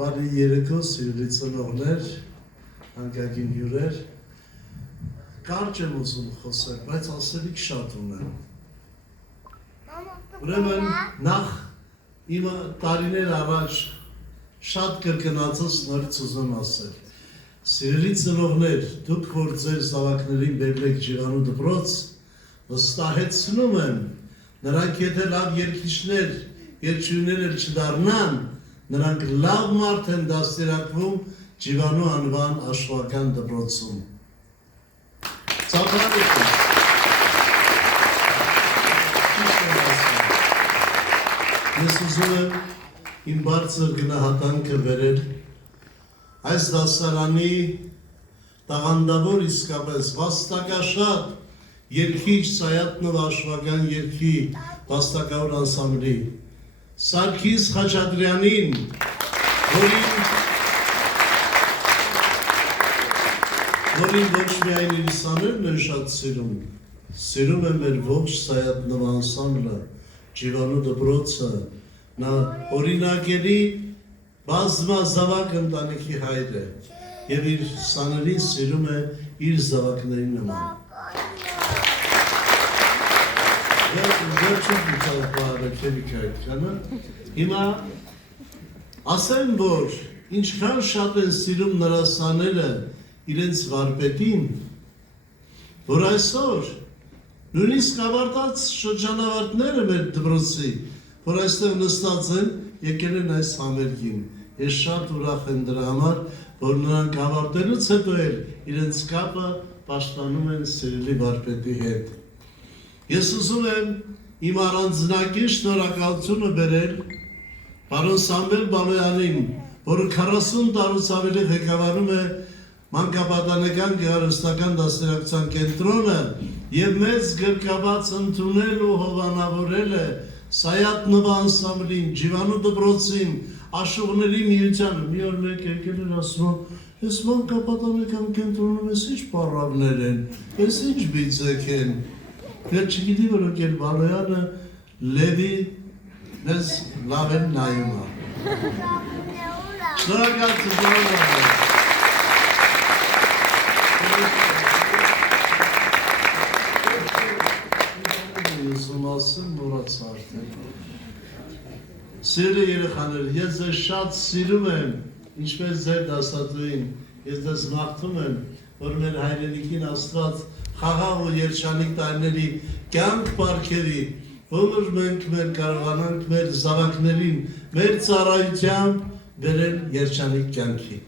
Բարի երեկո, սիրելի ծնողներ, հանկագին հյուրեր, կարճ եմ ուզում խոսել, բայց ասելիք շատ ունեմ։ Ուրեմն նախ իմը տարիներ առաջ շատ կրկնածս նորից ուզում ասել։ Սիրելի ծնողներ, դուք որ ձեր զավակներին բերեք Ջիվանու դպրոց, վստահեցնում եմ, նրանք եթե լավ երգիչներ, երգչուհիներ էլ չդառնան, նրանք լավ մարդ են դաստիարակվում Ջիվանու անվան աշխուհական դպրոցում։ Ծափարեք։ Ես ուզում եմ իմ բարձր գնահատանքը բերել այս դասարանի տաղանդավոր իսկապես վաստակաշատ երգիչ Սայաթնով աշխուհական երգի վաստակավոր անսամբլի Սարգիս Խաչատրյանին, որին ոչ միայն իր սաներն են շատ սիրում է մեր ողջ Սայաթնով անսամբլը, Ջիվանու դպրոցը, նա օրինակելի բազմազավակ ընտանիքի հայր է և իր սաներին սիրում է իր զավակների նման։ Հիմա ասեմ, որ ինչքան շատ են սիրում նրա սաները իրենց վարպետին, որ այսօր նույնիսկ ավարտած շրջանավարտները մեր դպրոցի, որ այստեղ նստած են, եկել են այս համերգին։ Ես շատ ուրախ եմ դրա համար, որ նրանք ավարտելուց հետո էլ իրենց կապը պաշտպանում են սիրելի վարպետի հետ։ Ես ուզում եմ իմ առանձնակի շնորհակալությունը բերել պարոն Սամվել Բալոյանին, որը 40 տարուց ավելի ղեկավարում է մանկապատանեկան գեղարվեստական դաստիարակության կենտրոնը և մեծ գրկաբաց ընդունել ու հովանավորել է Սայաթնով անսամբլին, Ջիվանու դպրոցին, Աշուղների միությանը։ Մի օր մեկ եկել էր ասում, ես մանկապատանեկան կենտրոնում ես ինչ պառավներ են, ես ինչ բիձեք են։ Ես չգիտի, որ եկել Բալոյանը Լևի մեզ լավ են նայում է։ Շնորհակալություն։ Սիրելի երեխաներ, ես ձեզ շատ սիրում եմ, ինչպես ձեր դասատուին, ես ձեզ մաղթում եմ, որ մեր հայրենիքին Աստված խաղաղ ու երջանիկ տարիների կյանք պարգևի, որ մենք կարողանանք մեր զավակներին, մեր ծառայությամբ բերել երջանիկ կյանքի։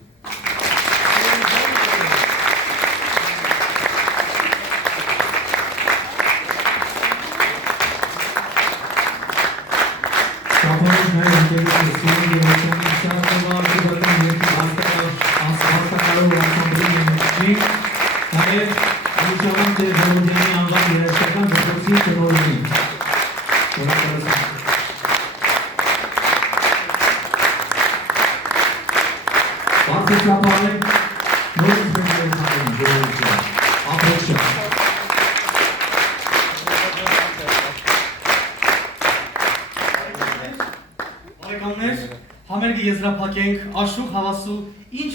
Համերգի եզրափակենք Աշուղ հավասու ինչ